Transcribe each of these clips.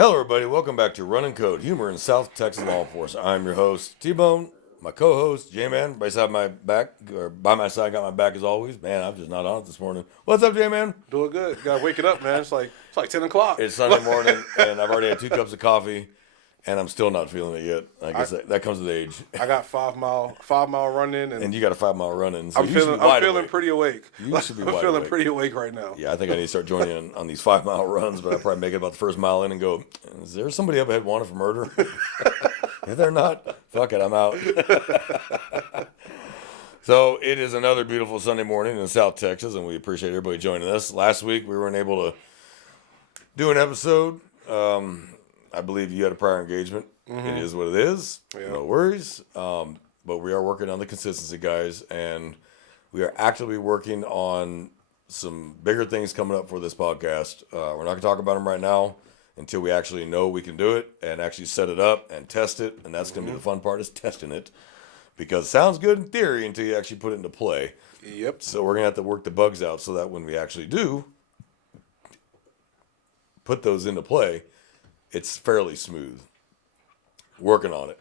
Hello, everybody. Welcome back to Runnin Code, Humor in South Texas Law Enforcement. I'm your host, T-Bone. My co-host, J-Man, beside my back, or by my side, got my back as always. Man, I'm just not on it this morning. What's up, J-Man? Doing good. Gotta wake it up, man. It's like 10 o'clock. It's Sunday morning, and I've already had 2 cups of coffee, and I'm still not feeling it yet. I guess that comes with age. I got 5 mile running, And you got a 5-mile run-in, so I'm feeling pretty awake. You should be wide I'm feeling awake. pretty awake right now. Yeah, I think I need to start joining in on these 5-mile runs, but I probably make it about the first mile in and go, is there somebody up ahead wanted for murder? If they're not, fuck it, I'm out. So it is another beautiful Sunday morning in South Texas, and we appreciate everybody joining us. Last week we weren't able to do an episode. I believe you had a prior engagement. Mm-hmm. It is what it is. Yeah. No worries. But we are working on the consistency, guys, and we are actively working on some bigger things coming up for this podcast. We're not going to talk about them right now until we actually know we can do it and actually set it up and test it. And that's going to be the fun part, is testing it. Because it sounds good in theory until you actually put it into play. Yep. So we're going to have to work the bugs out so that when we actually do put those into play, it's fairly smooth. Working on it.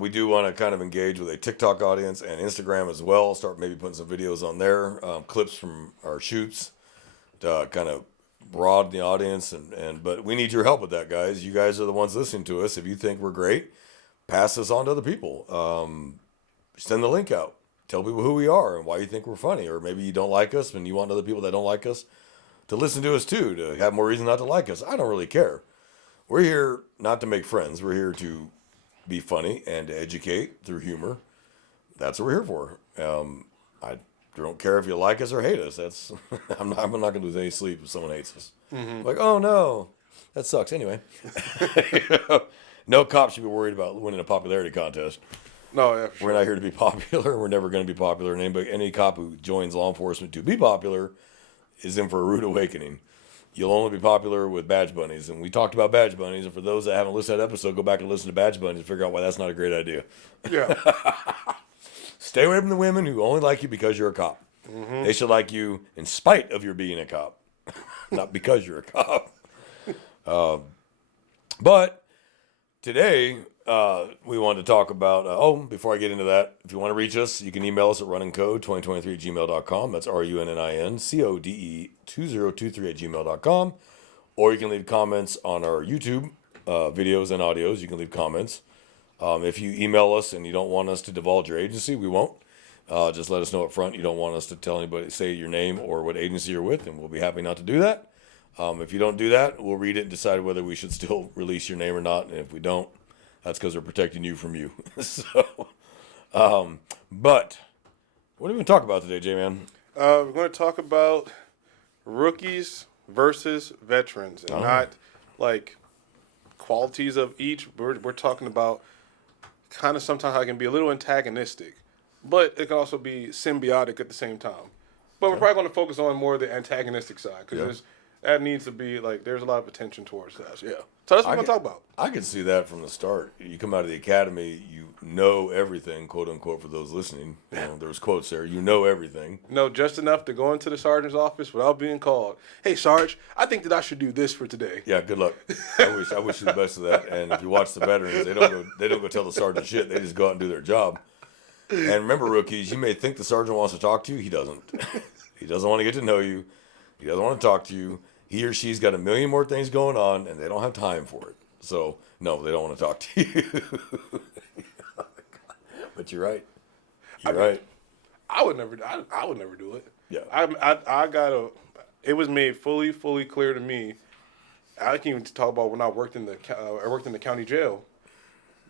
We do want to kind of engage with a TikTok audience and Instagram as well. Start maybe putting some videos on there, clips from our shoots to kind of broaden the audience. But we need your help with that, guys. You guys are the ones listening to us. If you think we're great, pass this on to other people. Send the link out. Tell people who we are and why you think we're funny. Or maybe you don't like us and you want other people that don't like us to listen to us too, to have more reason not to like us. I don't really care. We're here not to make friends. We're here to be funny and to educate through humor. That's what we're here for. I don't care if you like us or hate us. That's I'm not going to lose any sleep if someone hates us. Mm-hmm. Like, oh no, that sucks. Anyway, no cop should be worried about winning a popularity contest. No, yeah, for sure. We're not here to be popular. We're never going to be popular. And any cop who joins law enforcement to be popular is in for a rude awakening. You'll only be popular with badge bunnies. And we talked about badge bunnies. And for those that haven't listened to that episode, go back and listen to badge bunnies and figure out why that's not a great idea. Yeah. Stay away from the women who only like you because you're a cop. Mm-hmm. They should like you in spite of your being a cop, not because you're a cop. But today, we wanted to talk about, before I get into that, if you want to reach us, you can email us at runnincode2023@gmail.com. That's RUNNINCODE2023@gmail.com. Or you can leave comments on our YouTube videos and audios. You can leave comments. If you email us and you don't want us to divulge your agency, we won't. Just let us know up front. You don't want us to tell anybody, say your name or what agency you're with, and we'll be happy not to do that. If you don't do that, we'll read it and decide whether we should still release your name or not. And if we don't, that's because we're protecting you from you. But what are we going to talk about today, J-Man? We're going to talk about rookies versus veterans, and not like qualities of each. We're talking about kind of sometimes how it can be a little antagonistic, but it can also be symbiotic at the same time. But we're probably going to focus on more of the antagonistic side because that needs to be like there's a lot of attention towards that. Yeah. So that's what we're going to talk about. I can see that from the start. You come out of the academy, you know everything, quote unquote, for those listening. You know, there's quotes there. You know everything. No, just enough to go into the sergeant's office without being called. Hey, Sarge, I think that I should do this for today. Yeah, good luck. I wish you the best of that. And if you watch the veterans, they don't go tell the sergeant shit. They just go out and do their job. And remember, rookies, you may think the sergeant wants to talk to you. He doesn't. He doesn't want to get to know you. He doesn't want to talk to you. He or she's got a million more things going on, and they don't have time for it. So, no, they don't want to talk to you. But you're right. You're right. I would never do it. Yeah. It was made fully clear to me. I can even talk about when I worked in the county jail.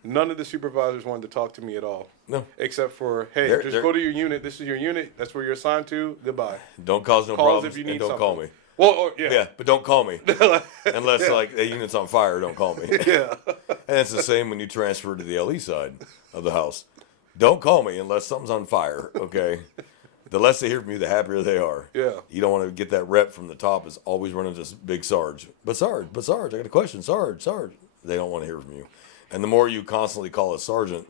None of the supervisors wanted to talk to me at all. No. Except for, hey, go to your unit. This is your unit. That's where you're assigned to. Goodbye. Don't cause no problems if you need something. Call me. Well, yeah, but don't call me. Unless, like, the unit's on fire, don't call me. Yeah. And it's the same when you transfer to the LE side of the house. Don't call me unless something's on fire, okay? The less they hear from you, the happier they are. Yeah. You don't want to get that rep from the top is always running to big Sarge. But Sarge, I got a question. Sarge. They don't want to hear from you. And the more you constantly call a sergeant,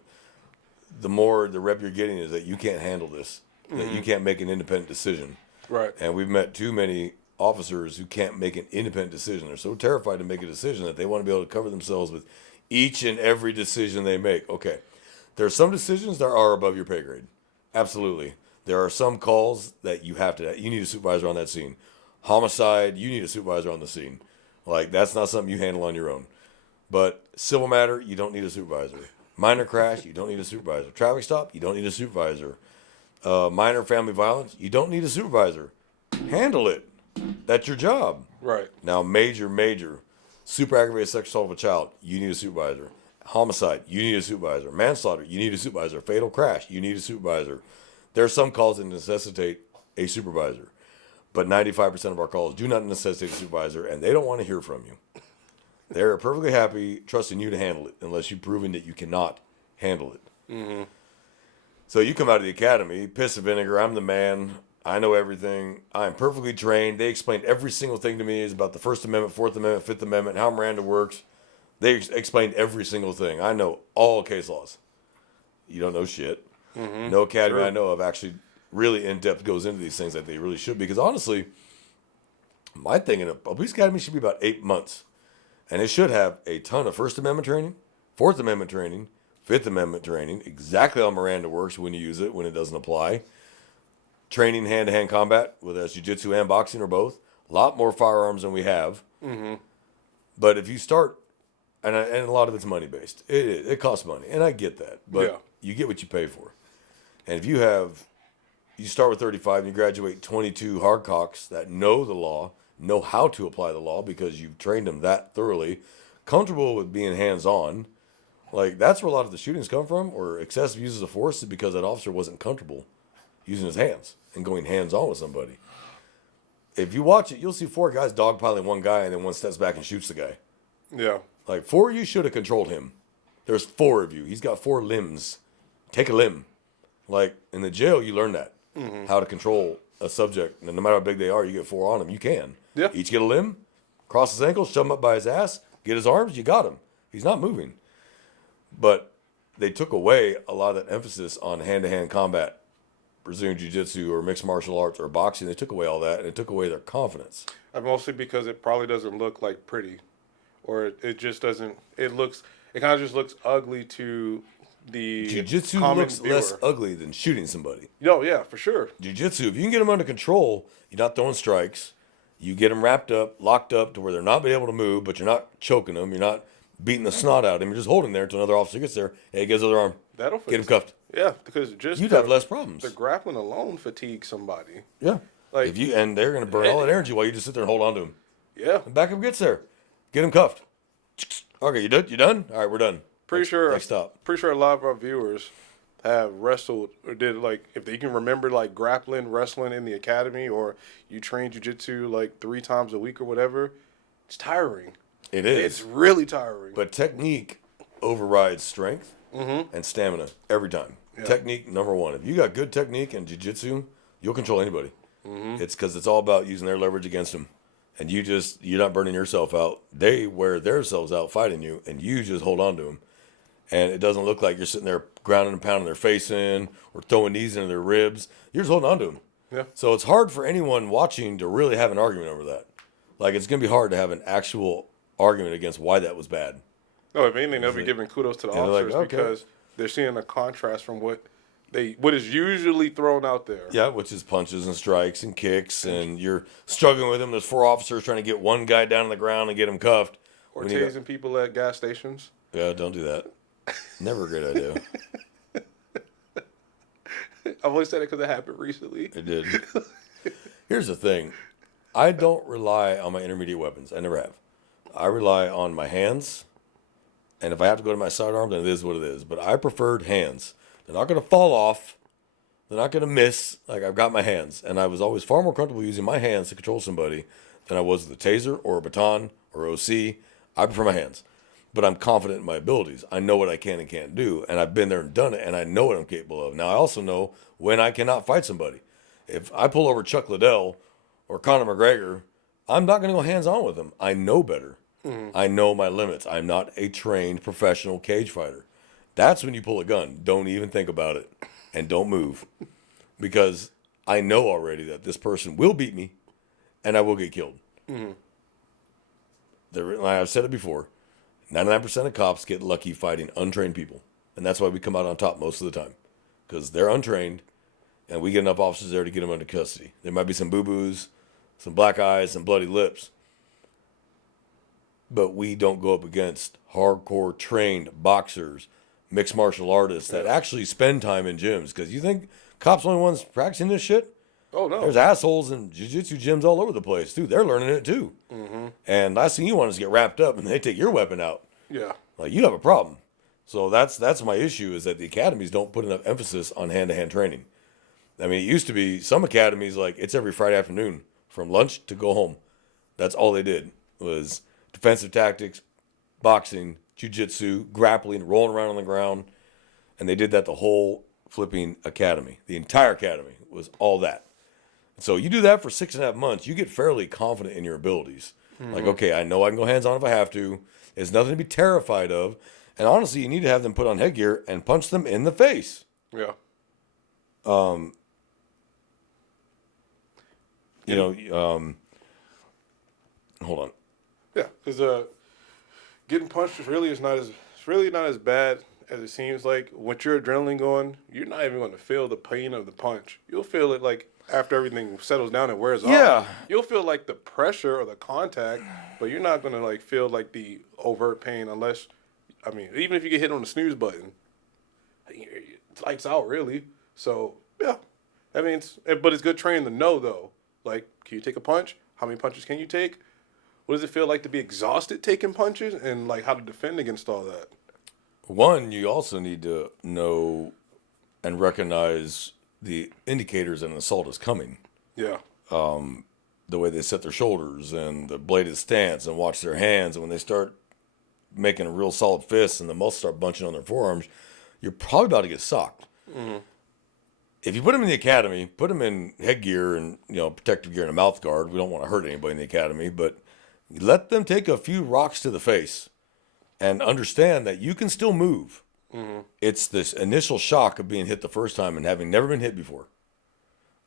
the more the rep you're getting is that you can't handle this, that you can't make an independent decision. Right. And we've met too many officers who can't make an independent decision. They're so terrified to make a decision that they want to be able to cover themselves with each and every decision they make. Okay, there are some decisions that are above your pay grade. Absolutely. There are some calls that you need a supervisor on that scene. Homicide, you need a supervisor on the scene. Like, that's not something you handle on your own. But civil matter, you don't need a supervisor. Minor crash, you don't need a supervisor. Traffic stop, you don't need a supervisor. Minor family violence, you don't need a supervisor. Handle it. That's your job. Right. Now, major, super aggravated sexual assault of a child, you need a supervisor. Homicide, you need a supervisor. Manslaughter, you need a supervisor. Fatal crash, you need a supervisor. There are some calls that necessitate a supervisor, but 95% of our calls do not necessitate a supervisor, and they don't want to hear from you. They're perfectly happy trusting you to handle it, unless you've proven that you cannot handle it. Mm-hmm. So you come out of the academy, piss and vinegar, I'm the man, I know everything, I'm perfectly trained. They explained every single thing to me is about the First Amendment, Fourth Amendment, Fifth Amendment, how Miranda works. They explained every single thing. I know all case laws. You don't know shit. Mm-hmm. No academy I know of actually really in-depth goes into these things that they really should. Because honestly, my thing in a police academy should be about 8 months. And it should have a ton of First Amendment training, Fourth Amendment training, Fifth Amendment training, exactly how Miranda works when you use it, when it doesn't apply. Training hand-to-hand combat, whether that's jiu-jitsu and boxing or both. A lot more firearms than we have. Mm-hmm. But if you start, and a lot of it's money-based. It costs money, and I get that. But you get what you pay for. And if you start with 35 and you graduate 22 hardcocks that know the law, know how to apply the law because you've trained them that thoroughly, comfortable with being hands-on, like that's where a lot of the shootings come from, or excessive uses of force, is because that officer wasn't comfortable using his hands and going hands-on with somebody. If you watch it, you'll see 4 guys dogpiling one guy and then one steps back and shoots the guy. Yeah. Like 4 of you should have controlled him. There's 4 of you. He's got 4 limbs. Take a limb. Like in the jail, you learn that. Mm-hmm. How to control a subject. And no matter how big they are, you get 4 on them. You can. Yeah. Each get a limb, cross his ankles, shove him up by his ass, get his arms, you got him. He's not moving. But they took away a lot of that emphasis on hand-to-hand combat, Brazilian Jiu-Jitsu or mixed martial arts or boxing. They took away all that, and it took away their confidence. Mostly because it probably doesn't look like pretty. Or it just doesn't, it kind of just looks ugly to the Jiu-Jitsu common looks viewer. less ugly than shooting somebody. No, yeah, for sure. Jiu-Jitsu, if you can get them under control, you're not throwing strikes. You get them wrapped up, locked up to where they're not being able to move, but you're not choking them. You're not beating the snot out of them. You're just holding there until another officer gets there. Hey, get his other arm. That'll Get him cuffed. Yeah, because just You'd have less problems. The grappling alone fatigues somebody. Yeah. Like, and they're going to burn all that energy while you just sit there and hold on to him. Yeah. And backup gets there. Get him cuffed. Okay, you done? You done? All right, we're done. Pretty sure a lot of our viewers have wrestled or did, like, if they can remember, like, grappling, wrestling in the academy, or you train jiu-jitsu like 3 times a week or whatever. It's tiring. It is. It's really tiring. But technique overrides strength and stamina every time. Yeah. Technique, number one. If you got good technique in jiu-jitsu, you'll control anybody. Mm-hmm. It's because it's all about using their leverage against them. And you're not burning yourself out. They wear themselves out fighting you, and you just hold on to them. And it doesn't look like you're sitting there grounding and pounding their face in or throwing knees into their ribs. You're just holding on to them. Yeah. So it's hard for anyone watching to really have an argument over that. Like, it's going to be hard to have an actual argument against why that was bad. No, if anything, they'll be giving kudos to the officers because they're seeing a contrast from what is usually thrown out there. Yeah, which is punches and strikes and kicks, and you're struggling with them. There's 4 officers trying to get one guy down on the ground and get him cuffed. Or tasing people at gas stations. Yeah, don't do that. Never a great idea. I've only said it because it happened recently. It did. Here's the thing. I don't rely on my intermediate weapons. I never have. I rely on my hands, and if I have to go to my sidearm, then it is what it is. But I preferred hands. They're not going to fall off. They're not going to miss. Like, I've got my hands. And I was always far more comfortable using my hands to control somebody than I was with a taser or a baton or OC. I prefer my hands. But I'm confident in my abilities. I know what I can and can't do. And I've been there and done it, and I know what I'm capable of. Now, I also know when I cannot fight somebody. If I pull over Chuck Liddell or Conor McGregor, I'm not going to go hands-on with them. I know better. Mm-hmm. I know my limits. I'm not a trained professional cage fighter. That's when you pull a gun. Don't even think about it. And don't move. Because I know already that this person will beat me. and I will get killed. Mm-hmm. Like I've said it before, 99% of cops get lucky fighting untrained people. And that's why we come out on top most of the time. Because they're untrained, and we get enough officers there to get them under custody. There might be some boo-boos, some black eyes, some bloody lips. But we don't go up against hardcore trained boxers, mixed martial artists that actually spend time in gyms. Because you think cops are the only ones practicing this shit? Oh, no. There's assholes in jiu-jitsu gyms all over the place, too. They're learning it, too. Mm-hmm. And last thing you want is to get wrapped up and they take your weapon out. Yeah. Like, you have a problem. So that's my issue, is that the academies don't put enough emphasis on hand-to-hand training. I mean, it used to be some academies, like, it's every Friday afternoon from lunch to go home. That's all they did was defensive tactics, boxing, jiu-jitsu, grappling, rolling around on the ground. And they did that the whole flipping academy. The entire academy was all that. So you do that for 6.5 months, you get fairly confident in your abilities. Mm-hmm. Like, okay, I know I can go hands-on if I have to. There's nothing to be terrified of. And honestly, you need to have them put on headgear and punch them in the face. Yeah. Hold on. Yeah, because getting punched is not as bad as it seems. Like, with your adrenaline going, you're not even going to feel the pain of the punch. You'll feel it like after everything settles down and wears off. You'll feel like the pressure or the contact, but you're not going to like feel like the overt pain unless, I mean, even if you get hit on the snooze button, it's lights out really. So yeah, I mean, but it's good training to know though. Like, can you take a punch? How many punches can you take? What does it feel like to be exhausted taking punches, and like how to defend against all that? One, you also need to know and recognize the indicators that an assault is coming. Yeah. The way they set their shoulders and the bladed stance and watch their hands. And when they start making a real solid fist and the muscles start bunching on their forearms, you're probably about to get socked. Mm-hmm. If you put them in the academy, put them in headgear and, protective gear and a mouth guard. We don't want to hurt anybody in the academy, but let them take a few rocks to the face and understand that you can still move. Mm-hmm. It's this initial shock of being hit the first time and having never been hit before.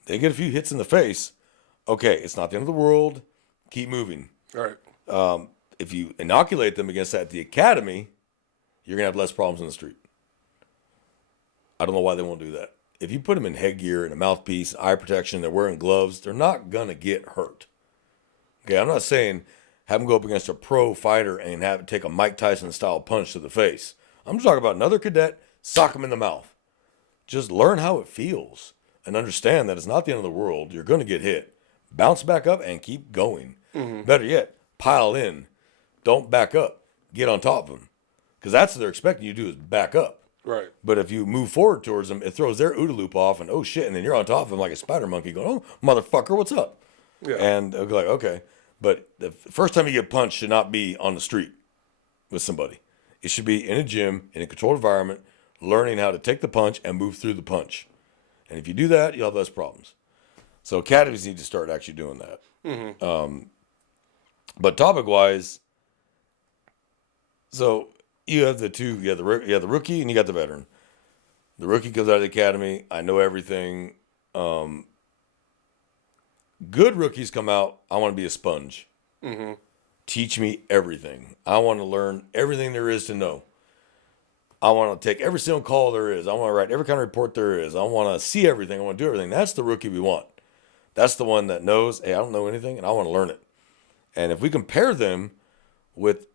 They get a few hits in the face. Okay, it's not the end of the world. Keep moving. All right. If you inoculate them against that at the academy, you're going to have less problems in the street. I don't know why they won't do that. If you put them in headgear and a mouthpiece, eye protection, they're wearing gloves, they're not going to get hurt. Okay, I'm not saying have them go up against a pro fighter and have it take a Mike Tyson style punch to the face. I'm just talking about another cadet, sock him in the mouth. Just learn how it feels and understand that it's not the end of the world. You're going to get hit. Bounce back up and keep going. Mm-hmm. Better yet, pile in. Don't back up. Get on top of them. Because that's what they're expecting you to do is back up. Right. But if you move forward towards them, it throws their OODA loop off and oh shit, and then you're on top of them like a spider monkey going, oh, motherfucker, what's up? Yeah. And they'll be like, okay. But the first time you get punched should not be on the street with somebody. It should be in a gym, in a controlled environment, learning how to take the punch and move through the punch. And if you do that, you'll have less problems. So academies need to start actually doing that. Mm-hmm. But topic-wise, so you have the two. You have the rookie and you got the veteran. The rookie comes out of the academy. I know everything. Good rookies come out. I want to be a sponge. Mm-hmm. Teach me everything. I want to learn everything there is to know. I want to take every single call there is. I want to write every kind of report there is. I want to see everything. I want to do everything. That's the rookie we want. That's the one that knows, hey, I don't know anything, and I want to learn it. And if we compare them with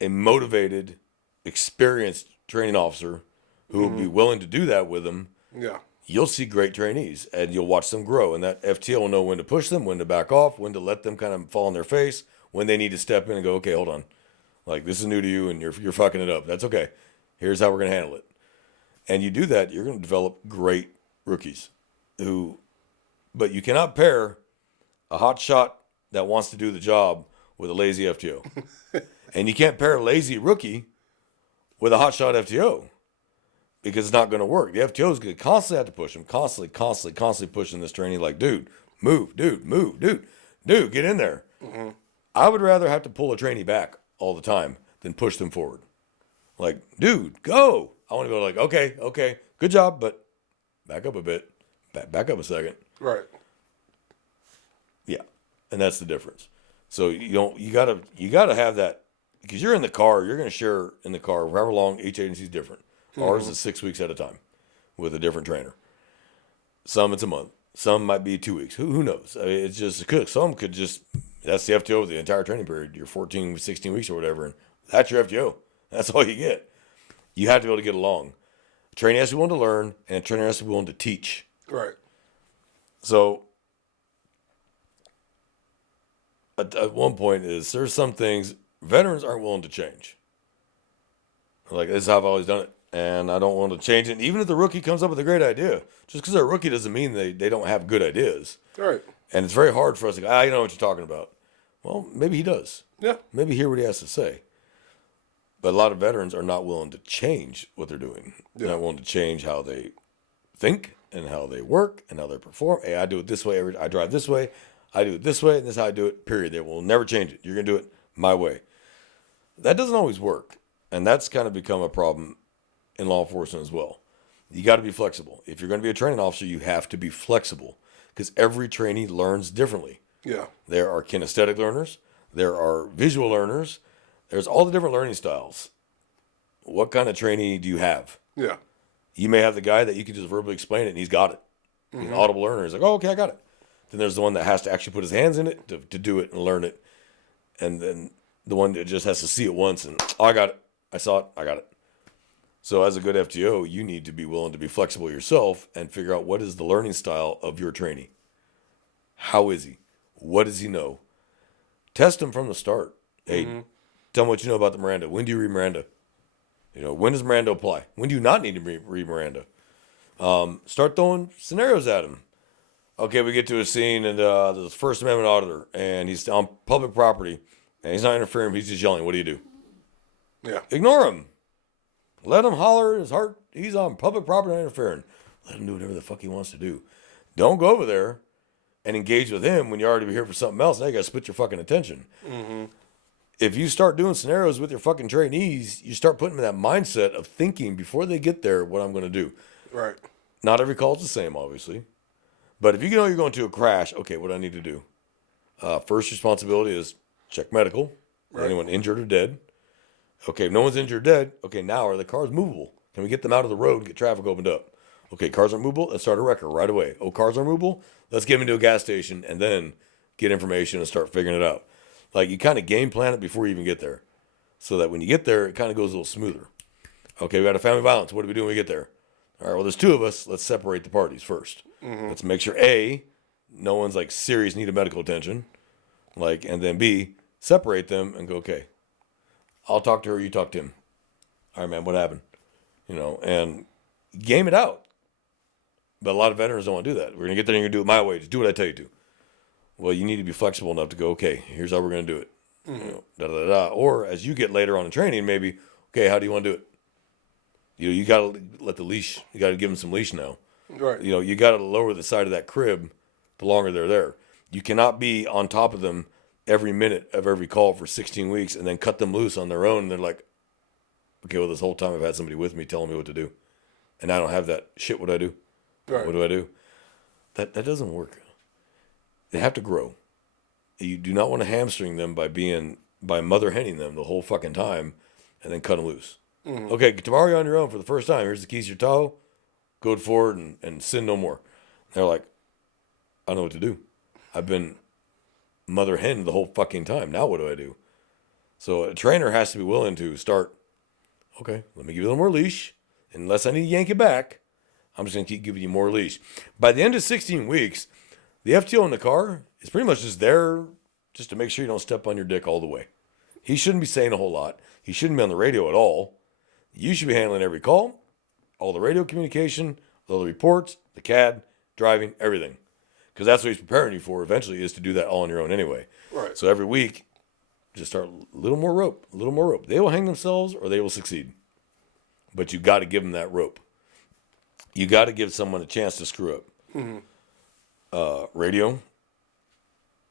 a motivated, experienced training officer who will be willing to do that with them, you'll see great trainees, and you'll watch them grow. And that FTO will know when to push them, when to back off, when to let them kind of fall on their face, when they need to step in and go, okay, hold on. Like, this is new to you, and you're fucking it up. That's okay. Here's how we're going to handle it. And you do that, you're going to develop great rookies but you cannot pair a hot shot that wants to do the job with a lazy FTO. And you can't pair a lazy rookie with a hot shot FTO because it's not going to work. The FTO is going to constantly have to push him, constantly pushing this trainee like, dude, move, dude, get in there. Mm-hmm. I would rather have to pull a trainee back all the time than push them forward. Like, dude, go. I want to go like, okay, good job, but back up a bit. Back up a second. Right. Yeah. and that's the difference. So you gotta have that, because you're in the car. You're going to share in the car however long. Each agency is different. Ours is 6 weeks at a time with a different trainer. Some it's a month. Some might be 2 weeks. Who knows? I mean, it's just some could just, that's the FTO of the entire training period. You're 14, 16 weeks or whatever, and that's your FTO. That's all you get. You have to be able to get along. A trainer has to be willing to learn, and a trainer has to be willing to teach. Right. So at one point there's some things veterans aren't willing to change. Like, this is how I've always done it, and I don't want to change it. Even if the rookie comes up with a great idea, just because they're a rookie doesn't mean they don't have good ideas. Right. And it's very hard for us to go, you know what you're talking about. Well, maybe he does. Yeah. Maybe hear what he has to say. But a lot of veterans are not willing to change what they're doing. They're not willing to change how they think and how they work and how they perform. Hey, I do it this way. I drive this way. I do it this way, and this is how I do it, period. They will never change it. You're going to do it my way. That doesn't always work. And that's kind of become a problem in law enforcement as well. You got to be flexible. If you're going to be a training officer, you have to be flexible, because every trainee learns differently. Yeah. There are kinesthetic learners. There are visual learners. There's all the different learning styles. What kind of trainee do you have? Yeah. You may have the guy that you can just verbally explain it and he's got it. An audible learner is like, oh, okay, I got it. Then there's the one that has to actually put his hands in it to do it and learn it. And then the one that just has to see it once and, oh, I got it. I saw it. I got it. So as a good FTO, you need to be willing to be flexible yourself and figure out what is the learning style of your trainee. How is he? What does he know? Test him from the start. Hey, tell him what you know about the Miranda. When do you read Miranda? When does Miranda apply? When do you not need to read Miranda? Start throwing scenarios at him. Okay, we get to a scene and the First Amendment auditor, and he's on public property, and he's not interfering, but he's just yelling. What do you do? Yeah. Ignore him. Let him holler in his heart. He's on public property, not interfering. Let him do whatever the fuck he wants to do. Don't go over there and engage with him when you're already here for something else. Now you got to split your fucking attention. If you start doing scenarios with your fucking trainees, you start putting them in that mindset of thinking before they get there what I'm going to do. Right. Not every call is the same, obviously. But if you know you're going to a crash, okay, what do I need to do? First responsibility is check medical. Right. Anyone injured or dead? Okay, if no one's injured or dead, okay, now are the cars movable? Can we get them out of the road and get traffic opened up? Okay, cars aren't movable, let's start a record right away. Oh, cars aren't movable? Let's get them into a gas station and then get information and start figuring it out. Like, you kind of game plan it before you even get there, so that when you get there, it kind of goes a little smoother. Okay, we got a family violence. What do we do when we get there? All right, well, there's two of us. Let's separate the parties first. Let's make sure, A, no one's like serious need of medical attention. And then B, separate them and go, okay, I'll talk to her, you talk to him. All right, man, what happened? And game it out. But a lot of veterans don't want to do that. We're going to get there and you're going to do it my way. Just do what I tell you to. Well, you need to be flexible enough to go, okay, here's how we're going to do it. Or as you get later on in training, maybe, okay, how do you want to do it? You got to let the leash, you got to give them some leash now. Right. You got to lower the side of that crib the longer they're there. You cannot be on top of them every minute of every call for 16 weeks and then cut them loose on their own. And they're like, okay, well, this whole time I've had somebody with me telling me what to do. And I don't have that. Shit, what do I do? Right. What do I do? That doesn't work. They have to grow. You do not want to hamstring them by mother henning them the whole fucking time and then cut them loose. Okay, tomorrow you're on your own for the first time. Here's the keys to your Tahoe. Go forward and sin no more. They're like, I know what to do. I've been mother hen the whole fucking time. Now what do I do? So a trainer has to be willing to start, okay, let me give you a little more leash. Unless I need to yank it back, I'm just going to keep giving you more leash. By the end of 16 weeks, the FTO in the car is pretty much just there just to make sure you don't step on your dick all the way. He shouldn't be saying a whole lot. He shouldn't be on the radio at all. You should be handling every call, all the radio communication, all the reports, the CAD, driving, everything. Because that's what he's preparing you for eventually, is to do that all on your own anyway. Right. So every week, just start a little more rope, a little more rope. They will hang themselves or they will succeed. But you got to give them that rope. You got to give someone a chance to screw up. Radio,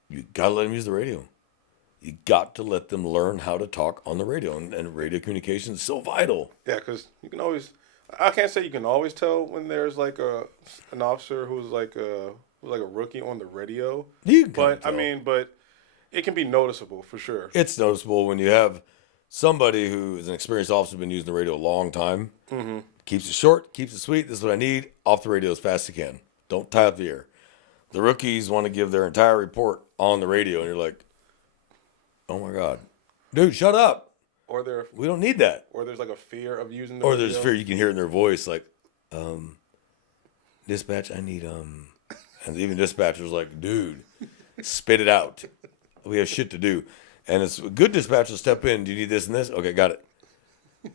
you got to let them use the radio. You got to let them learn how to talk on the radio, and radio communication is so vital. Yeah, because you can always, I can't say you can always tell when there's like an officer who's like like a rookie on the radio. You can But tell. but it can be noticeable for sure. It's noticeable when you have somebody who is an experienced officer, been using the radio a long time, keeps it short, keeps it sweet. This is what I need. Off the radio as fast as you can. Don't tie up the air. The rookies want to give their entire report on the radio, and you're like, oh my God. Dude, shut up. Or We don't need that. or there's like a fear of using the Or radio. there's fear you can hear it in their voice, like, dispatch, I need, and even dispatcher's like, dude, spit it out. We have shit to do. And it's a good dispatcher to step in. Do you need this and this? Okay, got it.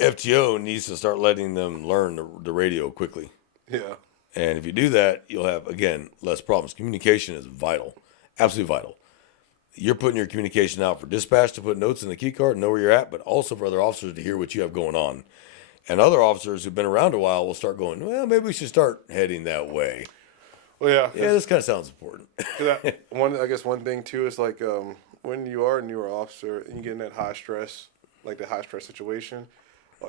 FTO needs to start letting them learn the radio quickly. Yeah. And if you do that, you'll have, again, less problems. Communication is vital. Absolutely vital. You're putting your communication out for dispatch to put notes in the key card and know where you're at, but also for other officers to hear what you have going on. And other officers who've been around a while will start going, well, maybe we should start heading that way. Well, yeah. Yeah, this kind of sounds important. I guess one thing too is like when you are a newer officer and you get in that high stress, like the high stress situation,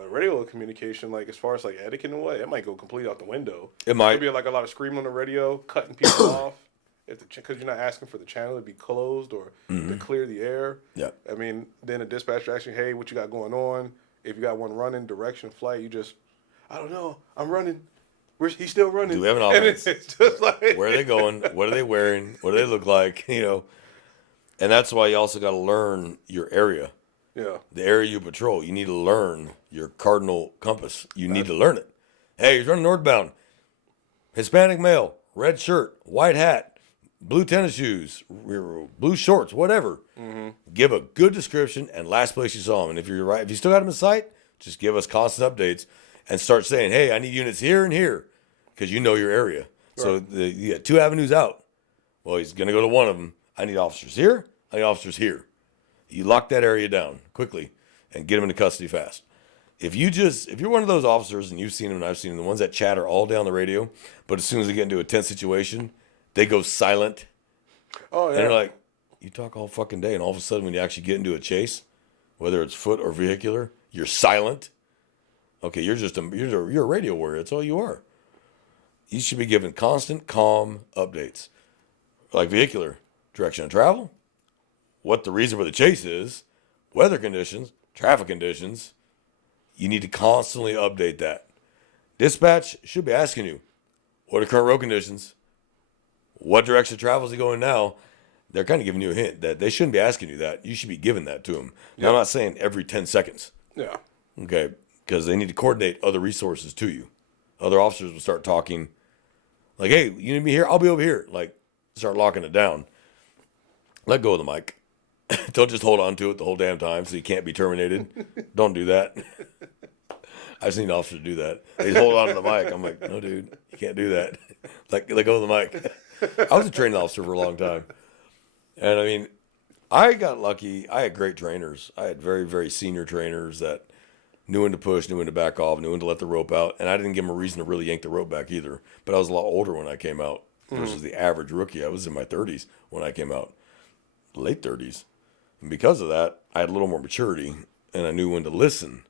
radio communication, like as far as like etiquette and what, it might go completely out the window. It might. There'd be like a lot of screaming on the radio, cutting people off. Because you're not asking for the channel to be closed or to clear the air. Yeah. I mean, then a dispatcher asks you, hey, what you got going on? If you got one running, direction, flight, you just, I don't know, I'm running. He's still running. Do we have an And offense? it's just like, Where are they going? What are they wearing? What do they look like? You know, and that's why you also got to learn your area, yeah, the area you patrol. You need to learn your cardinal compass. You need to learn it. Hey, he's running northbound. Hispanic male, red shirt, white hat, blue tennis shoes, blue shorts, whatever. Give a good description and last place you saw him. And if you're right, if you still got him in sight, just give us constant updates and start saying, hey, I need units here and here, because you know your area. Right. So you got 2 avenues out. Well, he's going to go to one of them. I need officers here. I need officers here. You lock that area down quickly and get them into custody fast. If you're one of those officers, and you've seen them and I've seen them, the ones that chatter all down the radio, but as soon as they get into a tense situation, they go silent. Oh, yeah. And they're like, you talk all fucking day, and all of a sudden when you actually get into a chase, whether it's foot or vehicular, you're silent. Okay, you're a radio warrior. That's all you are. You should be given constant, calm updates. Like vehicular, direction of travel, what the reason for the chase is, weather conditions, traffic conditions. You need to constantly update that. Dispatch should be asking you, what are current road conditions? What direction of travel is he going now? They're kind of giving you a hint that they shouldn't be asking you that. You should be giving that to them. Now, I'm not saying every 10 seconds. Yeah. Okay, because they need to coordinate other resources to you. Other officers will start talking like, hey, you need me here? I'll be over here. Like, start locking it down. Let go of the mic. Don't just hold on to it the whole damn time so you can't be terminated. Don't do that. I've seen officers do that. They just hold on to the mic. I'm like, no, dude, you can't do that. Let go of the mic. I was a training officer for a long time. And I mean, I got lucky. I had great trainers. I had very, very senior trainers that knew when to push, knew when to back off, knew when to let the rope out. And I didn't give them a reason to really yank the rope back either. But I was a lot older when I came out versus the average rookie. I was in my 30s when I came out, late 30s. And because of that, I had a little more maturity, and I knew when to listen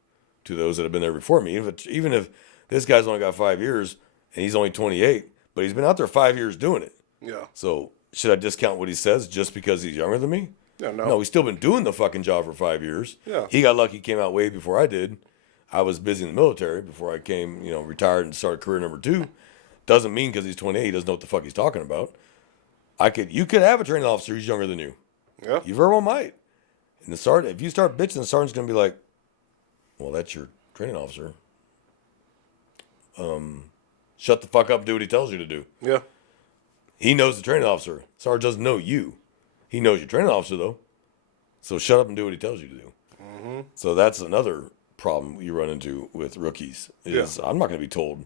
to those that have been there before me. Even if this guy's only got 5 years and he's only 28, but he's been out there 5 years doing it. Yeah. So should I discount what he says just because he's younger than me? Yeah, no. No, he's still been doing the fucking job for 5 years. Yeah. He got lucky, came out way before I did. I was busy in the military before I came, retired and started career number 2. Doesn't mean because he's 28, he doesn't know what the fuck he's talking about. You could have a training officer who's younger than you. Yeah. You very well might. And the sergeant, if you start bitching, the sergeant's going to be like, well, that's your training officer. Shut the fuck up and do what he tells you to do. Yeah. He knows the training officer. Sergeant doesn't know you. He knows your training officer, though. So shut up and do what he tells you to do. Mm-hmm. So that's another problem you run into with rookies. I'm not going to be told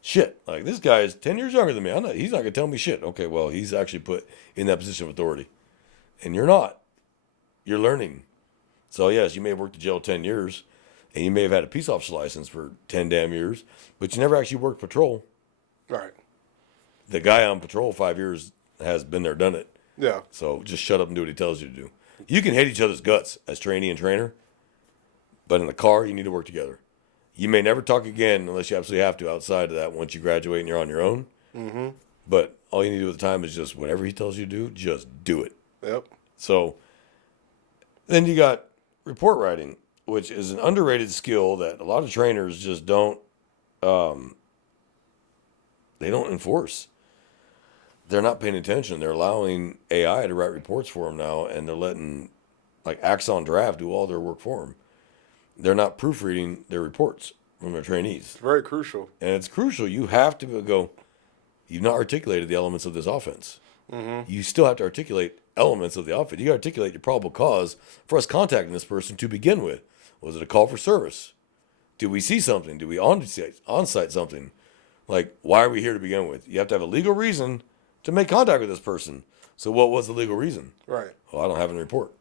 shit. Like, this guy is 10 years younger than me. He's not going to tell me shit. Okay, well, he's actually put in that position of authority. And you're not. You're learning. So, yes, you may have worked at jail 10 years, and you may have had a peace officer license for 10 damn years, but you never actually worked patrol. Right. The guy on patrol 5 years has been there, done it. Yeah. So just shut up and do what he tells you to do. You can hate each other's guts as trainee and trainer, but in the car, you need to work together. You may never talk again unless you absolutely have to outside of that once you graduate and you're on your own. Mm-hmm. But all you need to do at the time is just whatever he tells you to do, just do it. Yep. So then you got report writing, which is an underrated skill that a lot of trainers just don't they don't enforce. They're not paying attention. They're allowing AI to write reports for them now, and they're letting like Axon Draft do all their work for them. They're not proofreading their reports from their trainees. It's very crucial. And it's crucial. You have to go, you've not articulated the elements of this offense. Mm-hmm. You still have to articulate elements of the offense. You got to articulate your probable cause for us contacting this person to begin with. Was it a call for service? Did we see something? Did we on-site something? Like, why are we here to begin with? You have to have a legal reason to make contact with this person. So what was the legal reason? Right. Well, I don't have a report.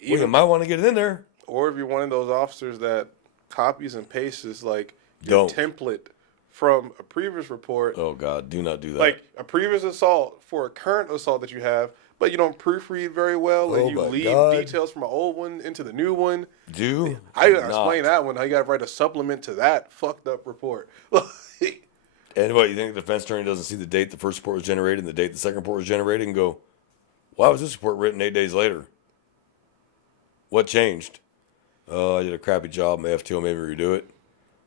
Well, Even, you might want to get it in there. or if you're one of those officers that copies and pastes like your Don't. template from a previous report, Oh, God, do not do that. like a previous assault for a current assault that you have, but you don't proofread very well, and Oh you my leave God. details from an old one into the new one. I gotta explain that one. How you gotta write a supplement to that fucked up report. And what, you think the defense attorney doesn't see the date the first report was generated and the date the second report was generated and go, why was this report written 8 days later? What changed? Oh, I did a crappy job. My FTO made me redo it.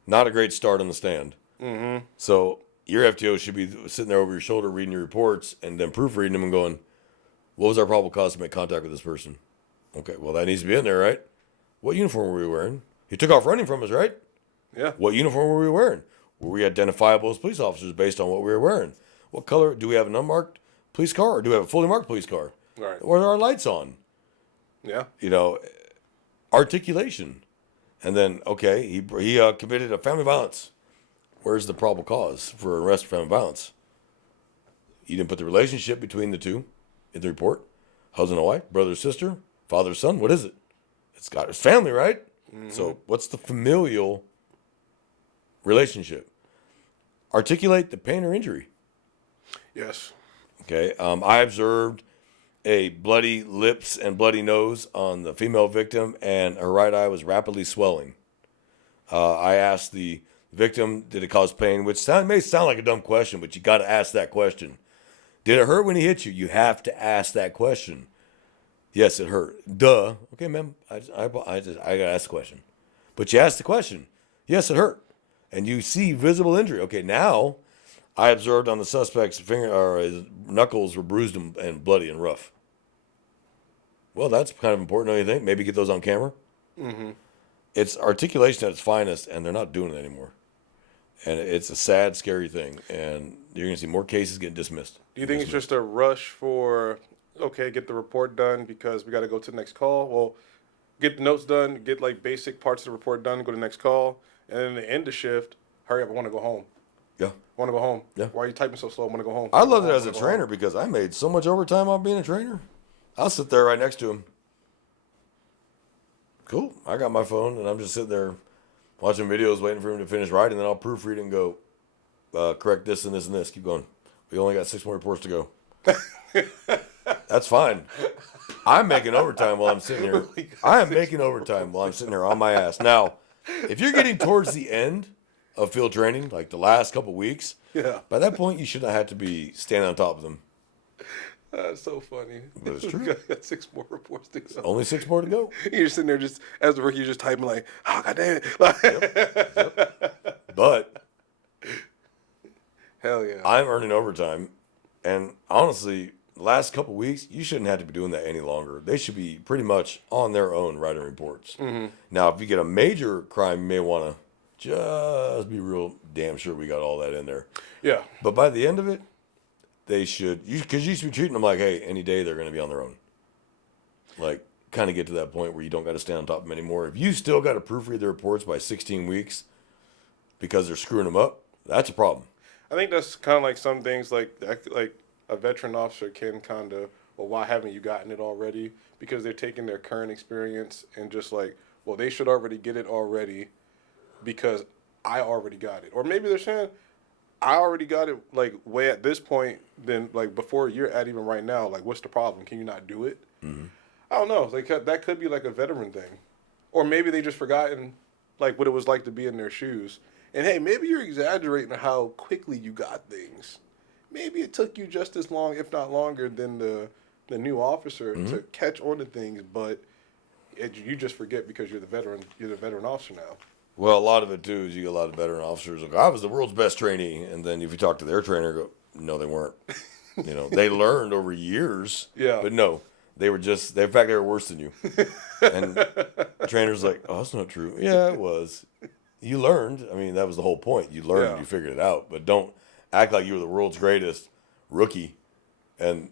Not a great start on the stand. Mm-hmm. So your FTO should be sitting there over your shoulder reading your reports and then proofreading them and going, what was our probable cause to make contact with this person? Okay, well, that needs to be in there, right? What uniform were we wearing? You took off running from us, right? Yeah. What uniform were we wearing? Were we identifiable as police officers based on what we were wearing? What color? Do we have an unmarked police car or do we have a fully marked police car? Right. Were our lights on? Yeah. You know, articulation. And then, okay, he committed a family violence. Where's the probable cause for arrest for family violence? You didn't put the relationship between the two in the report. Husband and wife, brother, sister, father, son. What is it? It's family, right? Mm-hmm. So what's the familial relationship? Articulate the pain or injury. Yes. Okay. I observed a bloody lips and bloody nose on the female victim, and her right eye was rapidly swelling. I asked the victim, did it cause pain? Which may sound like a dumb question, but you got to ask that question. Did it hurt when he hit you? You have to ask that question. Yes, it hurt. Duh. Okay, ma'am. I got to ask the question. But you ask the question. Yes, it hurt. And you see visible injury. Okay, now I observed on the suspect's finger or his knuckles were bruised and bloody and rough. Well, that's kind of important, don't you think? Maybe get those on camera. Mm-hmm. It's articulation at its finest, and they're not doing it anymore. And it's a sad, scary thing. And you're going to see more cases getting dismissed. Do you think it's just a rush for, okay, get the report done because we got to go to the next call? Well, get the notes done, get like basic parts of the report done, go to the next call, and then the end of shift, hurry up, I want to go home. Yeah. I want to go home. Yeah. Why are you typing so slow? I want to go home. I love it as a trainer because I made so much overtime on being a trainer. I'll sit there right next to him. Cool. I got my phone and I'm just sitting there watching videos, waiting for him to finish writing. Then I'll proofread and go, correct this and this and this. Keep going. We only got 6 more reports to go. That's fine. I'm making overtime while I'm sitting here. I am making overtime while I'm sitting here on my ass. Now, if you're getting towards the end of field training, like the last couple weeks, Yeah. by that point you should not have to be standing on top of them. That's so funny. But it's true. got 6 more reports to go. Only 6 more to go. You're sitting there just, as the rookie, you're just typing like, oh, God damn it. Yep. But Hell yeah. I'm earning overtime. And honestly, the last couple weeks, you shouldn't have to be doing that any longer. They should be pretty much on their own writing reports. Mm-hmm. Now, if you get a major crime, you may want to just be real damn sure we got all that in there. Yeah. But by the end of it, they should, because you should be treating them like, hey, any day they're going to be on their own. Like, kind of get to that point where you don't got to stand on top of them anymore. If you still got to proofread the reports by 16 weeks because they're screwing them up, that's a problem. I think that's kind of like some things like a veteran officer can kind of, well, why haven't you gotten it already? Because they're taking their current experience and just like, well, they should already get it already because I already got it. Or maybe they're saying, I already got it like way at this point than like before you're at even right now. Like, what's the problem? Can you not do it? Mm-hmm. I don't know. Like that could be like a veteran thing. Or maybe they just forgotten like what it was like to be in their shoes. And hey, maybe you're exaggerating how quickly you got things. Maybe it took you just as long, if not longer, than the new officer to catch on to things, but you just forget because you're the veteran. You're the veteran officer now. Well, a lot of it too is you get a lot of veteran officers like, I was the world's best trainee, and then if you talk to their trainer, go, no, they weren't. They learned over years. Yeah. But no, they were just. In fact, they were worse than you. And the trainer's like, oh, that's not true. Yeah, it was. You learned. I mean, that was the whole point. You learned. Yeah. You figured it out. But don't act like you were the world's greatest rookie, and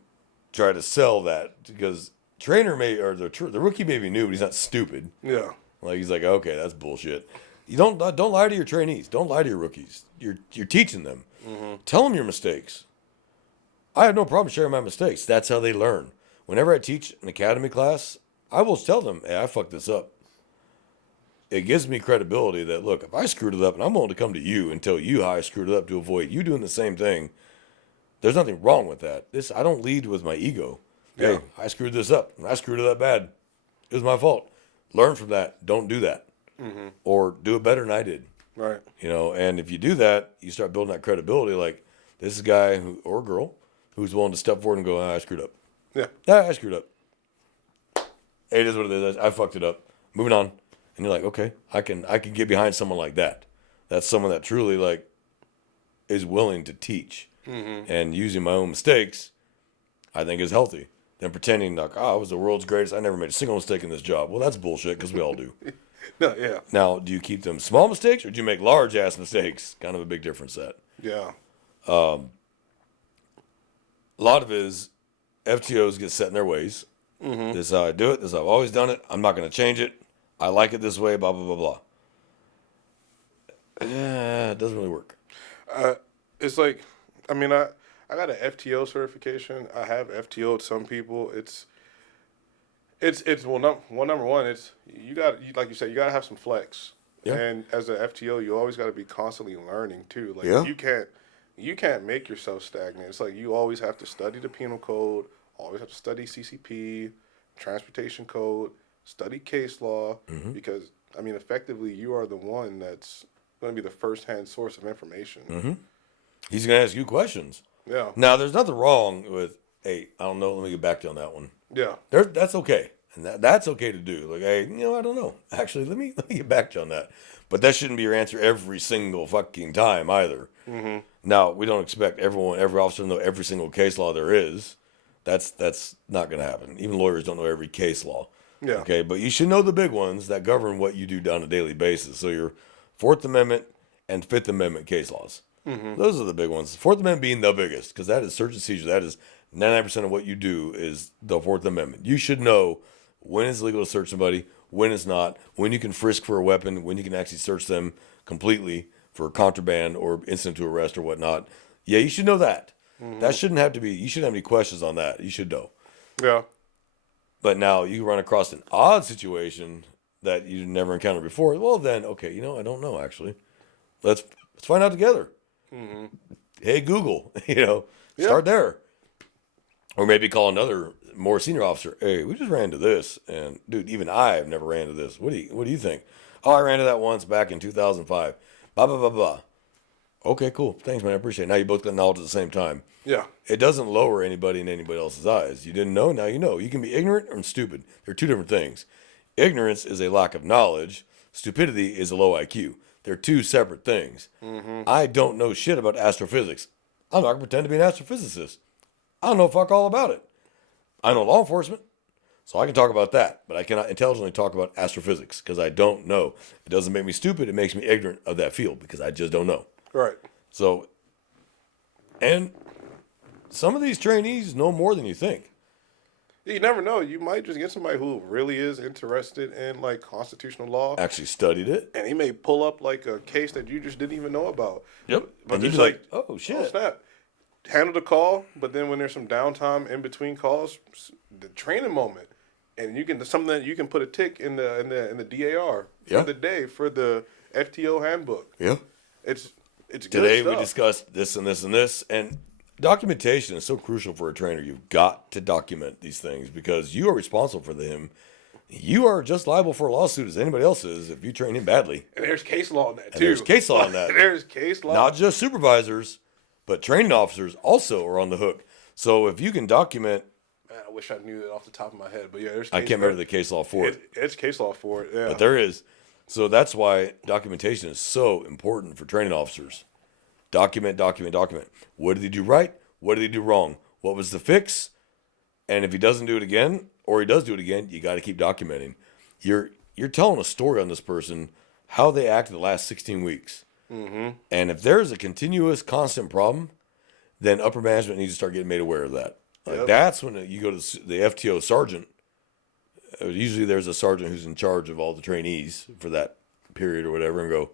try to sell that because the rookie may be new, but he's not stupid. Yeah. Like he's like, okay, that's bullshit. You don't lie to your trainees. Don't lie to your rookies. You're teaching them. Tell them your mistakes. I have no problem sharing my mistakes. That's how they learn. Whenever I teach an academy class, I will tell them, hey, I fucked this up. It gives me credibility that, look, if I screwed it up and I'm willing to come to you and tell you how I screwed it up to avoid you doing the same thing, there's nothing wrong with that. I don't lead with my ego. Yeah. Hey, I screwed this up. I screwed it up bad. It was my fault. Learn from that. Don't do that. Or do it better than I did. Right. And if you do that, you start building that credibility. Like, this is a guy or girl who's willing to step forward and go, I screwed up. Yeah. I screwed up. Hey, it is what it is. I fucked it up. Moving on. And you're like, okay, I can get behind someone like that. That's someone that truly like is willing to teach. And using my own mistakes, I think is healthy. Than pretending like, I was the world's greatest. I never made a single mistake in this job. Well, that's bullshit because we all do. No, yeah. Now, do you keep them small mistakes or do you make large ass mistakes? Kind of a big difference that. Yeah. A lot of it is FTOs get set in their ways. This is how I do it. This is how I've always done it. I'm not going to change it. I like it this way, blah, blah, blah, blah. It doesn't really work. It's like, I mean, I got an FTO certification. I have FTO'd some people. Number one, it's like you said, you got to have some flex. Yeah. And as an FTO, you always got to be constantly learning too. Like Yeah. you can't make yourself stagnant. It's like you always have to study the penal code, always have to study CCP, transportation code, study case law, because I mean, effectively, you are the one that's going to be the first-hand source of information. He's going to ask you questions. Yeah. Now, there's nothing wrong with, hey, I don't know. Let me get back to you on that one. Yeah. That's okay. And that's okay to do. Like, hey, I don't know. Actually, let me get back to you on that. But that shouldn't be your answer every single fucking time either. Now, we don't expect every officer to know every single case law there is. That's not going to happen. Even lawyers don't know every case law. Yeah. Okay, but you should know the big ones that govern what you do on a daily basis. So your Fourth Amendment and Fifth Amendment case laws. Those are the big ones. Fourth Amendment being the biggest, because that is search and seizure. That is 99% of what you do is the Fourth Amendment. You should know when it's legal to search somebody, when it's not, when you can frisk for a weapon, when you can actually search them completely for contraband or incident to arrest or whatnot. Yeah, you should know that. That shouldn't have to be, you shouldn't have any questions on that. You should know. Yeah. But now you run across an odd situation that you never encountered before. Well, then, okay, I don't know, actually. Let's find out together. Hey, Google, start there. Or maybe call another more senior officer. Hey, we just ran into this. And, dude, even I have never ran into this. What do you think? Oh, I ran into that once back in 2005. Blah, blah, blah, blah. Okay, cool. Thanks, man. I appreciate it. Now you both got knowledge at the same time. Yeah. It doesn't lower anybody in anybody else's eyes. You didn't know, now you know. You can be ignorant or stupid. They're two different things. Ignorance is a lack of knowledge. Stupidity is a low IQ. They're two separate things. I don't know shit about astrophysics. I'm not going to pretend to be an astrophysicist. I don't know fuck all about it. I know law enforcement, so I can talk about that. But I cannot intelligently talk about astrophysics because I don't know. It doesn't make me stupid. It makes me ignorant of that field because I just don't know. Right. So, and some of these trainees know more than you think. You never know. You might just get somebody who really is interested in like constitutional law. Actually studied it. And he may pull up like a case that you just didn't even know about. Yep. But And you'd it's be like, oh, shit. Oh, snap. Handle the call, but then when there's some downtime in between calls, the training moment, and you can something that you can put a tick in the DAR for the day for the FTO handbook. Yeah. It's Today good we discussed this and this and this, and documentation is so crucial for a trainer. You've got to document these things because you are responsible for them you are just liable for a lawsuit as anybody else is if you train him badly. And there's case law on that, too. And there's case law on that. There's case law. Not just supervisors, but training officers also are on the hook. So if you can document... Man, I wish I knew that off the top of my head. But yeah, there's case I can't remember the case law for it. It's case law for it, yeah. But there is. So that's why documentation is so important for training officers. Document. What did he do right? What did he do wrong? What was the fix? And if he doesn't do it again, or he does do it again, you got to keep documenting. You're telling a story on this person, how they acted the last 16 weeks. Mm-hmm. And if there's a continuous, constant problem, then upper management needs to start getting made aware of that. Like that's when you go to the FTO sergeant. Usually there's a sergeant who's in charge of all the trainees for that period or whatever, and go,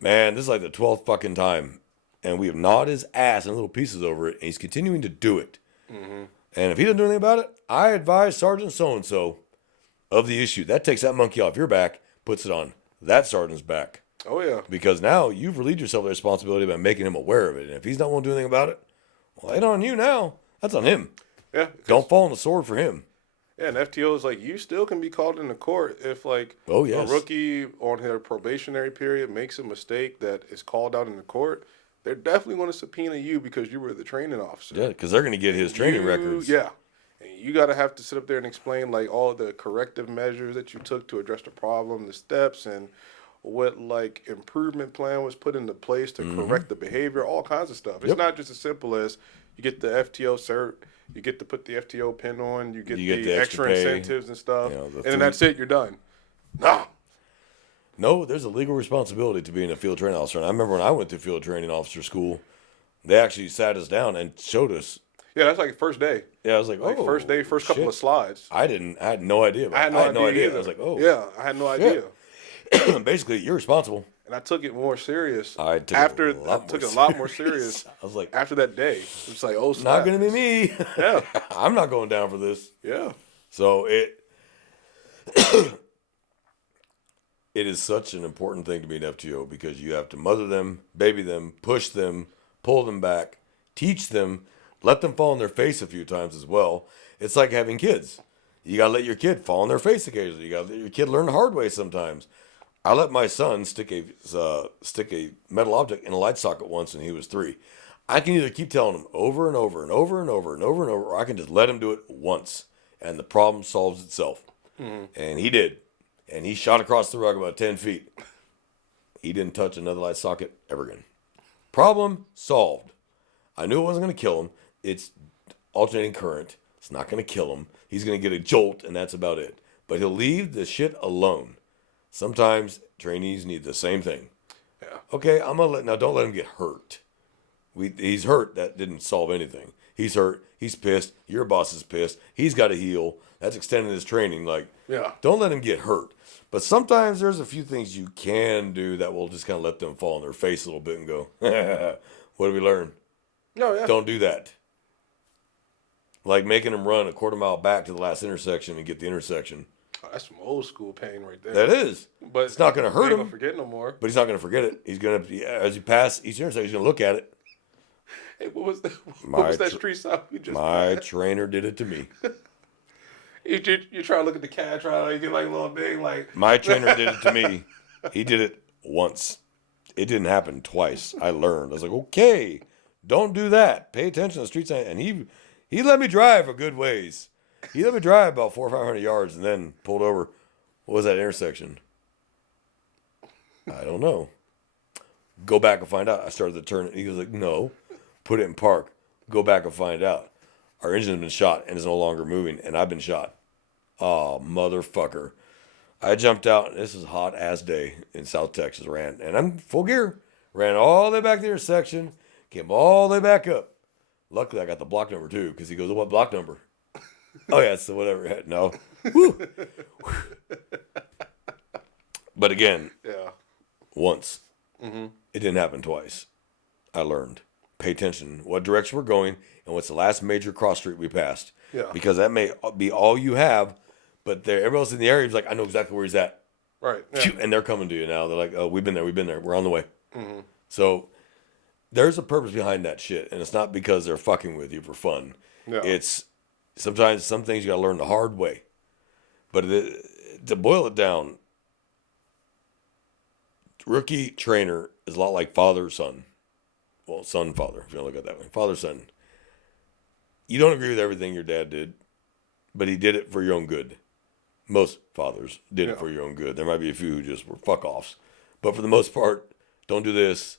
man, this is like the 12th fucking time. And we have gnawed his ass in little pieces over it, and he's continuing to do it. Mm-hmm. And if he doesn't do anything about it, I advise Sergeant so-and-so of the issue. That takes that monkey off your back, puts it on that sergeant's back. Oh, yeah. Because now you've relieved yourself of the responsibility by making him aware of it. And if he's not willing to do anything about it, well, it ain't on you now. That's on him. Yeah. Don't fall on the sword for him. Yeah, and FTO is like, you still can be called into court if, like, oh, yes. a rookie on their probationary period makes a mistake that is called out in the court. They're definitely going to subpoena you because you were the training officer. Yeah, because they're going to get his training records. Yeah. And you got to have to sit up there and explain, like, all the corrective measures that you took to address the problem, the steps, and what, like, improvement plan was put into place to correct the behavior, all kinds of stuff. It's not just as simple as you get the FTO cert, you get to put the FTO pin on, you get the extra incentives and stuff, and then that's it, you're done. No, there's a legal responsibility to being a field training officer. And I remember when I went to field training officer school, they actually sat us down and showed us. Yeah, that's like first day. Yeah, I was like, oh, first day, first couple of slides. I had no idea about it. I had no idea. I was like, oh. Yeah, I had no idea. Yeah. Basically, you're responsible. And I took it more serious. I took it a lot more serious. I was like, after that day, it's like, oh, snap. Not going to be me. Yeah. I'm not going down for this. Yeah. So it is such an important thing to be an FTO because you have to mother them, baby them, push them, pull them back, teach them, let them fall on their face a few times as well. It's like having kids. You got to let your kid fall on their face occasionally. You got to let your kid learn the hard way sometimes. I let my son stick a metal object in a light socket once when he was 3. I can either keep telling him over and over and over and over and over and over, or I can just let him do it once, and the problem solves itself. Mm-hmm. And he did. And he shot across the rug about 10 feet. He didn't touch another light socket ever again. Problem solved. I knew it wasn't going to kill him. It's alternating current. It's not going to kill him. He's going to get a jolt, and that's about it. But he'll leave the shit alone. Sometimes trainees need the same thing. Yeah. Okay, now don't let him get hurt. He's hurt. That didn't solve anything. He's hurt. He's pissed. Your boss is pissed. He's got to heal. That's extending his training. Like, don't let him get hurt. But sometimes there's a few things you can do that will just kind of let them fall on their face a little bit and go, what did we learn? No, yeah. Don't do that. Like making him run a quarter mile back to the last intersection and get the intersection. Oh, that's some old school pain right there. That is. But it's not going to hurt him. He's not forget no more. But he's not going to forget it. He's going to, as you pass each intersection, he's going to look at it. Hey, what was that street stop you just My trainer did it to me. You try to look at the cat, try to get like a little big, like. My trainer did it to me. He did it once. It didn't happen twice. I learned. I was like, okay, don't do that. Pay attention to the street sign. And he let me drive a good ways. He let me drive about 400 or 500 yards and then pulled over. What was that intersection? I don't know. Go back and find out. I started to turn. He was like, no, put it in park. Go back and find out. Our engine has been shot and is no longer moving, and I've been shot. Oh, motherfucker. I jumped out, and this is a hot ass day in South Texas. And I'm full gear. Ran all the way back to the intersection, came all the way back up. Luckily, I got the block number too, because he goes, what block number? Oh, yeah, it's the whatever. No. Woo. But again, once. Mm-hmm. It didn't happen twice. I learned. Pay attention. What direction we're going and what's the last major cross street we passed. Yeah. Because that may be all you have, but everybody else in the area is like, I know exactly where he's at. Right. Yeah. And they're coming to you now. They're like, oh, we've been there. We're on the way. Mm-hmm. So there's a purpose behind that shit, and it's not because they're fucking with you for fun. No. It's sometimes some things you got to learn the hard way. But to boil it down, rookie trainer is a lot like father son. Well, son father, if you want to look at it that way. Father son. You don't agree with everything your dad did, but he did it for your own good. Most fathers did it for your own good. There might be a few who just were fuck offs, but for the most part, don't do this.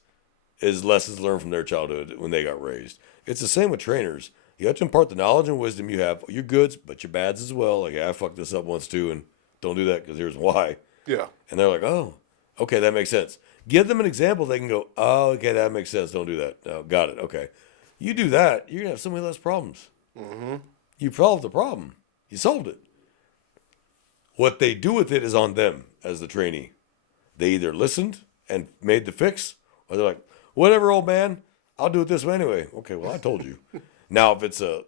Is lessons learned from their childhood when they got raised. It's the same with trainers. You have to impart the knowledge and wisdom you have, your goods, but your bads as well. Like, I fucked this up once too, and don't do that because here's why. Yeah. And they're like, oh, okay, that makes sense. Give them an example. They can go, oh, okay, that makes sense. Don't do that. No, got it. Okay. You do that, you're going to have so many less problems. Mm-hmm. You solved the problem. You solved it. What they do with it is on them as the trainee. They either listened and made the fix, or they're like, whatever, old man, I'll do it this way anyway. Okay, well, I told you. Now, if it's a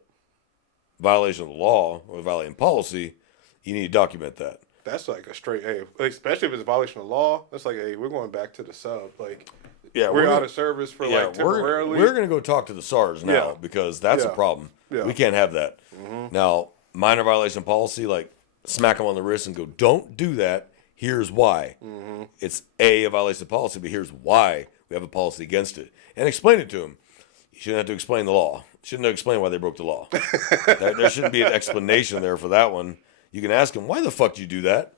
violation of the law or violating policy, you need to document that. That's like a straight, hey, especially if it's a violation of law. That's like, hey, we're going back to the sub. Like, Yeah, we're out of service for like temporarily. We're going to go talk to the SARS now because that's a problem. Yeah. We can't have that. Mm-hmm. Now, minor violation policy, like smack them on the wrist and go, don't do that. Here's why. Mm-hmm. It's a violation of policy, but here's why we have a policy against it. And explain it to them. You shouldn't have to explain the law. You shouldn't have to explain why they broke the law. There shouldn't be an explanation there for that one. You can ask them, why the fuck did you do that?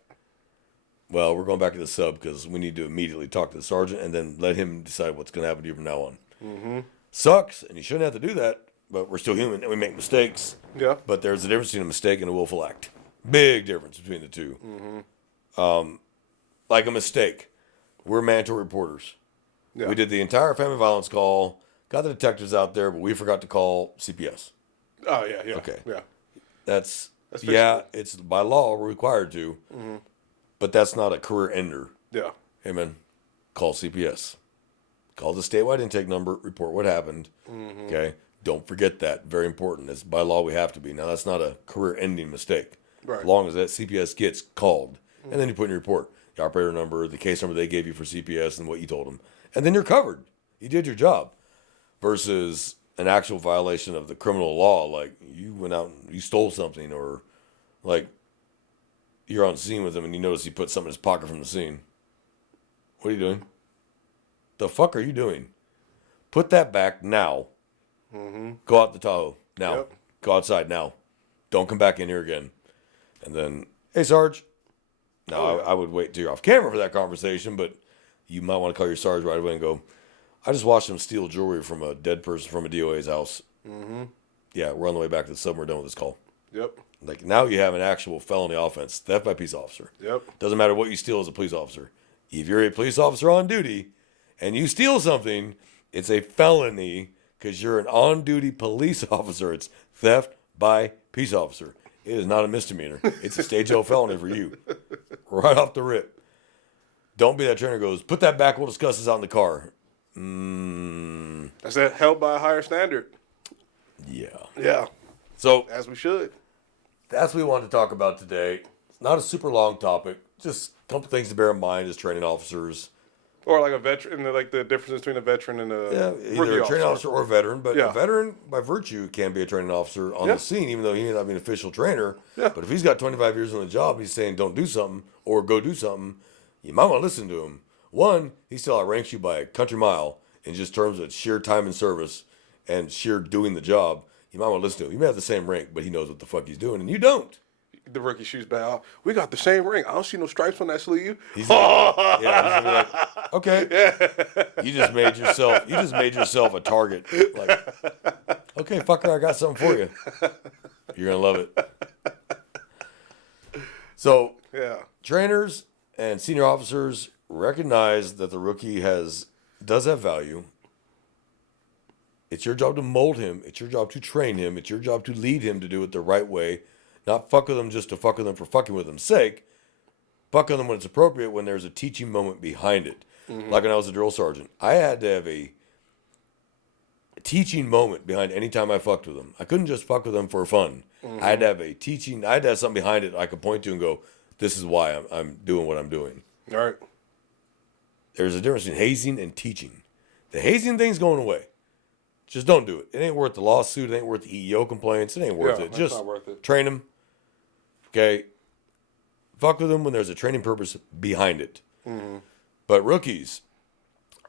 Well, we're going back to the sub because we need to immediately talk to the sergeant and then let him decide what's going to happen to you from now on. Mm-hmm. Sucks, and you shouldn't have to do that, but we're still human and we make mistakes. Yeah. But there's a difference between a mistake and a willful act. Big difference between the two. Mm-hmm. Like a mistake. We're mandatory reporters. Yeah. We did the entire family violence call, got the detectives out there, but we forgot to call CPS. Oh, yeah, yeah. Okay. Yeah. That's it's by law we're required to, but that's not a career ender. Yeah. Hey, man, call CPS. Call the statewide intake number, report what happened. Mm-hmm. Okay? Don't forget that. Very important. It's by law we have to be. Now, that's not a career-ending mistake. Right. As long as that CPS gets called. Mm-hmm. And then you put in your report the operator number, the case number they gave you for CPS, and what you told them. And then you're covered. You did your job. Versus an actual violation of the criminal law, like you went out and you stole something, or like you're on scene with him and you notice he put something in his pocket from the scene. What are you doing? The fuck are you doing? Put that back now. Mm-hmm. Go out the Tahoe now. Yep. Go outside now. Don't come back in here again. And then, hey, Sarge. Now, I would wait till you're off camera for that conversation, but you might want to call your Sarge right away and go, I just watched him steal jewelry from a dead person from a DOA's house. Mm-hmm. Yeah, we're on the way back to the sub. We're done with this call. Yep. Like, now you have an actual felony offense, theft by police officer. Yep. Doesn't matter what you steal as a police officer. If you're a police officer on duty and you steal something, it's a felony because you're an on-duty police officer. It's theft by peace officer. It is not a misdemeanor. It's a stage L felony for you. Right off the rip. Don't be that trainer who goes, put that back, we'll discuss this out in the car. That's that held by a higher standard. Yeah. Yeah. So, as we should. That's what we wanted to talk about today. It's not a super long topic. Just a couple things to bear in mind as training officers. Or like a veteran, like the difference between a veteran and a either a training officer or a veteran. But a veteran, by virtue, can be a training officer on the scene, even though he may not be an official trainer. Yeah. But if he's got 25 years on the job, he's saying don't do something or go do something, you might want to listen to him. One, he still outranks you by a country mile in just terms of sheer time and service and sheer doing the job. You might want to listen to him. You may have the same rank, but he knows what the fuck he's doing, and you don't. The rookie shoots back out. We got the same ring. I don't see no stripes on that sleeve. He's gonna be like, okay. Yeah. You just made yourself a target. Like, okay, fucker, I got something for you. You're gonna love it. So, trainers and senior officers recognize that the rookie does have value. It's your job to mold him. It's your job to train him. It's your job to lead him to do it the right way. Not fuck with them just to fuck with them for fucking with them's sake. Fuck with them when it's appropriate, when there's a teaching moment behind it. Mm-hmm. Like when I was a drill sergeant. I had to have a teaching moment behind any time I fucked with them. I couldn't just fuck with them for fun. Mm-hmm. I had to have something behind it I could point to and go, this is why I'm doing what I'm doing. All right. There's a difference between hazing and teaching. The hazing thing's going away. Just don't do it. It ain't worth the lawsuit. It ain't worth the EEO complaints. It ain't worth it. Just not worth it. Train them. Okay. Fuck with them when there's a training purpose behind it. But rookies,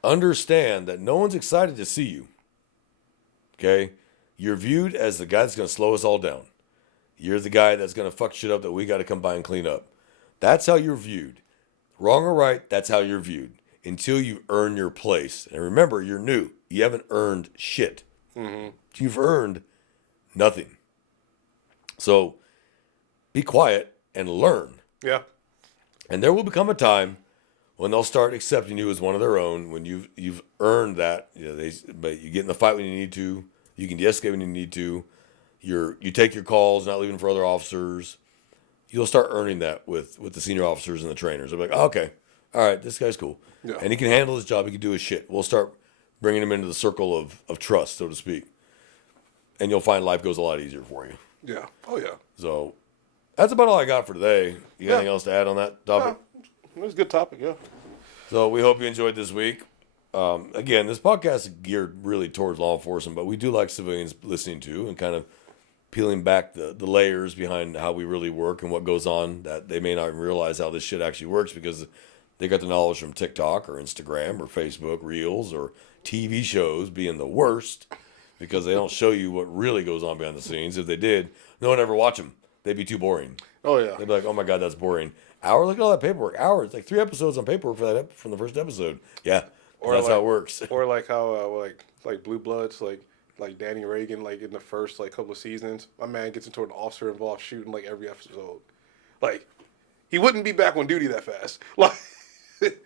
understand that no one's excited to see you. Okay? You're viewed as the guy that's going to slow us all down. You're the guy that's going to fuck shit up that we got to come by and clean up. That's how you're viewed. Wrong or right, that's how you're viewed. Until you earn your place. And remember, you're new. You haven't earned shit. You've earned nothing. So be quiet and learn. Yeah. And there will become a time when they'll start accepting you as one of their own. When you've earned that, but you get in the fight when you need to. You can de-escalate when you need to. You take your calls, not leaving for other officers. You'll start earning that with the senior officers and the trainers. They'll be like, oh, okay, all right, this guy's cool, and he can handle his job. He can do his shit. We'll start bringing him into the circle of trust, so to speak, and you'll find life goes a lot easier for you. Yeah. Oh yeah. So that's about all I got for today. You got anything else to add on that topic? It was a good topic. Yeah. So we hope you enjoyed this week. Again, this podcast is geared really towards law enforcement, but we do like civilians listening to and kind of peeling back the layers behind how we really work and what goes on that they may not even realize how this shit actually works because they got the knowledge from TikTok or Instagram or Facebook Reels or TV shows being the worst because they don't show you what really goes on behind the scenes. If they did, no one would ever watch them. They'd be too boring. Oh yeah. They'd be like, oh my God, that's boring. Hour, look at all that paperwork. Hours, like 3 episodes on paperwork for that from the first episode. Yeah, or that's how it works. Or like how like Blue Bloods, like Danny Reagan, like in the first couple of seasons, my man gets into an officer involved shooting like every episode. Like he wouldn't be back on duty that fast. Like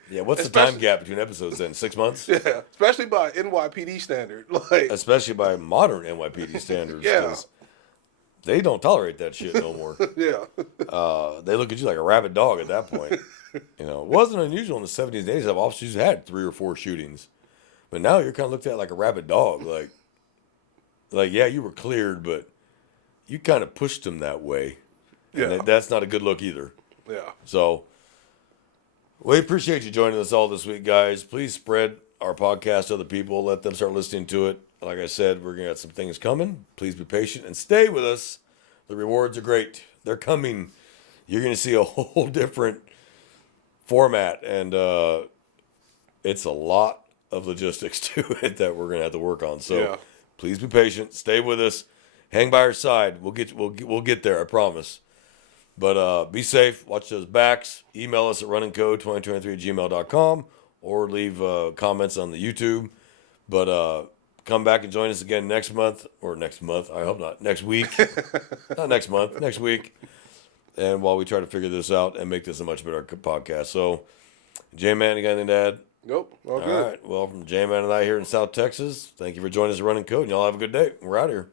yeah, what's the time gap between episodes then? 6 months? Yeah, especially by NYPD standard. Like especially by modern NYPD standards. Yeah. They don't tolerate that shit no more. Yeah. They look at you like a rabid dog at that point. It wasn't unusual in the 70s and 80s to have officers who had 3 or 4 shootings. But now you're kind of looked at like a rabid dog. Like yeah, you were cleared, but you kind of pushed them that way. And Yeah. that's not a good look either. Yeah. So we appreciate you joining us all this week, guys. Please spread our podcast to other people. Let them start listening to it. Like I said, we're going to have some things coming. Please be patient and stay with us. The rewards are great. They're coming. You're going to see a whole different format, and it's a lot of logistics to it that we're going to have to work on. So please be patient. Stay with us. Hang by our side. We'll get there, I promise. But be safe. Watch those backs. Email us at runnincode2023@gmail.com or leave comments on the YouTube. But come back and join us again next month. I hope not. Next week. Not next month. Next week. And while we try to figure this out and make this a much better podcast. So, J-Man, you got anything to add? Nope. All good. All right. Well, from J-Man and I here in South Texas, thank you for joining us at Running Code. And y'all have a good day. We're out of here.